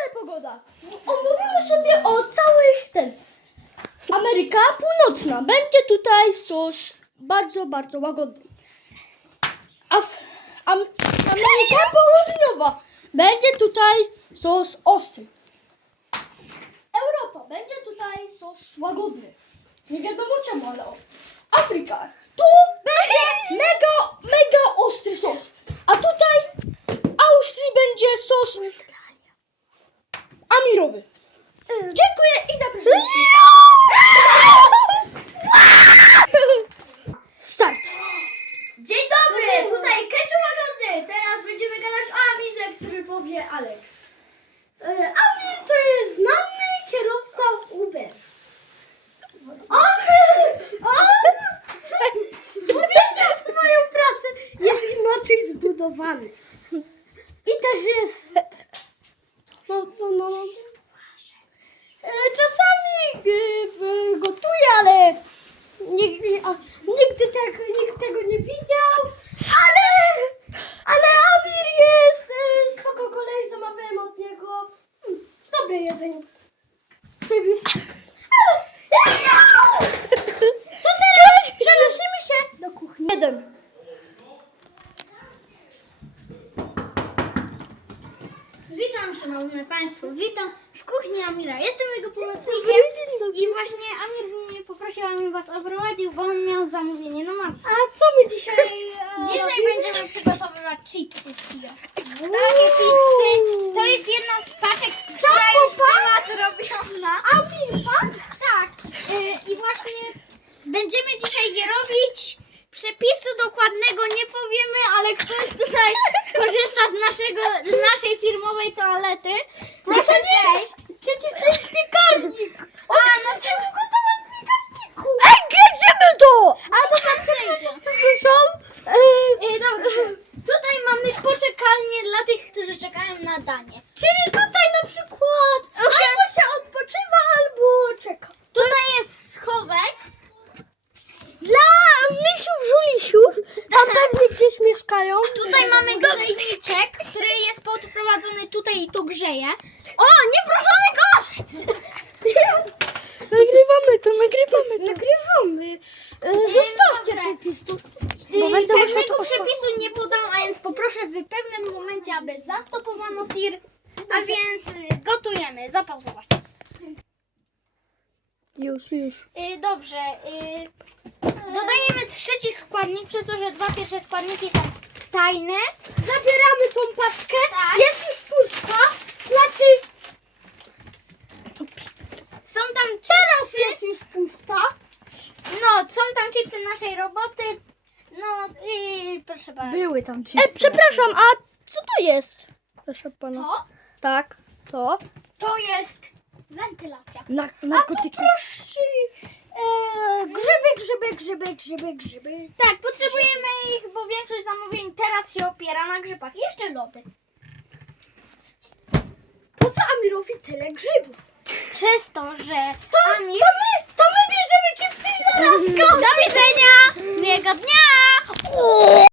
sobie pogoda. Omówimy sobie o całych ten. Ameryka Północna. Będzie tutaj sos bardzo, bardzo łagodny. Am, Ameryka Południowa. Będzie tutaj sos ostry. Europa. Będzie tutaj sos łagodny. Nie wiadomo czemu, ale. Afryka. Tu będzie mega, mega ostry sos. A tutaj Austrii będzie sos amirowy. Dziękuję i zapraszam. Start. Dzień dobry, tutaj Keciu Łagodny. Teraz będziemy gadać o Amirze, który powie Alex. E, Amir to jest znany kierowca Uber. On, on uwielbia swoją pracę, jest inaczej zbudowany. I też jest... No co, no... no. E, Czasami e, e, gotuje, ale nigdy, tego, nikt tego nie widział, ale, ale Amir jest e, spoko kolej, zamawiałem od niego hmm, dobre jedzenie. Oczywiście. To teraz przenosimy się do kuchni. Jeden. Witam szanowne Państwo, witam w kuchni Amira. Jestem jego pomocnikiem i właśnie Amir mnie poprosił, abym Was oprowadził, bo on miał zamówienie na Max. A co my dzisiaj Dzisiaj będziemy przygotowywać chipsy Sia. Takie pizzy. To jest jedna z paczek, która już była zrobiona. Amir, tak? Tak. Y, I właśnie będziemy dzisiaj je robić. Przepisu dokładnego nie powiemy, ale ktoś tutaj z, naszego, z naszej firmowej toalety. Proszę zejść. Przecież to jest piekarnik. A, no czemu gotować w piekarniku? Ej, bierzemy to! A to tam przejdzie. Przepraszam. Ej, dobra. Tutaj mamy poczekalnię dla tych, którzy czekają na danie. Czyli tutaj na przykład się odpoczywa, albo czeka. Tutaj jest schowek. Dla misiów, żulisiów, tam pewnie gdzieś mieszkają. Tutaj mamy grzejniczek, który jest podprowadzony tutaj i to grzeje. O, nieproszony gość! Nagrywamy to, nagrywamy to. Nagrywamy. E, Zostawcie Dobra. pistoł. Yy, Bo będę musiała Pewnego to przepisu nie podam, a więc poproszę w pewnym momencie, aby zastopowano sir. A więc y, gotujemy. Zapauzować. Już, już. Y, dobrze. y, trzeci składnik, przez to, że dwa pierwsze składniki są tajne. Zabieramy tą paczkę. Tak. Jest już pusta. Znaczy, Są tam teraz chipsy. jest już pusta. No, są tam chipsy naszej roboty. No i proszę bardzo. Były tam chipsy. E, przepraszam, a co to jest? Proszę pana. To, Tak, to. to jest wentylacja. Na, narkotyki. Proszę. Grzyby, grzyby. Tak, potrzebujemy ich, bo większość zamówień teraz się opiera na grzybach. Jeszcze lody. Po co Amirowi tyle grzybów? Przez to, że Amir... To my, to my bierzemy chipsy i zaraz Do widzenia! Miłego dnia!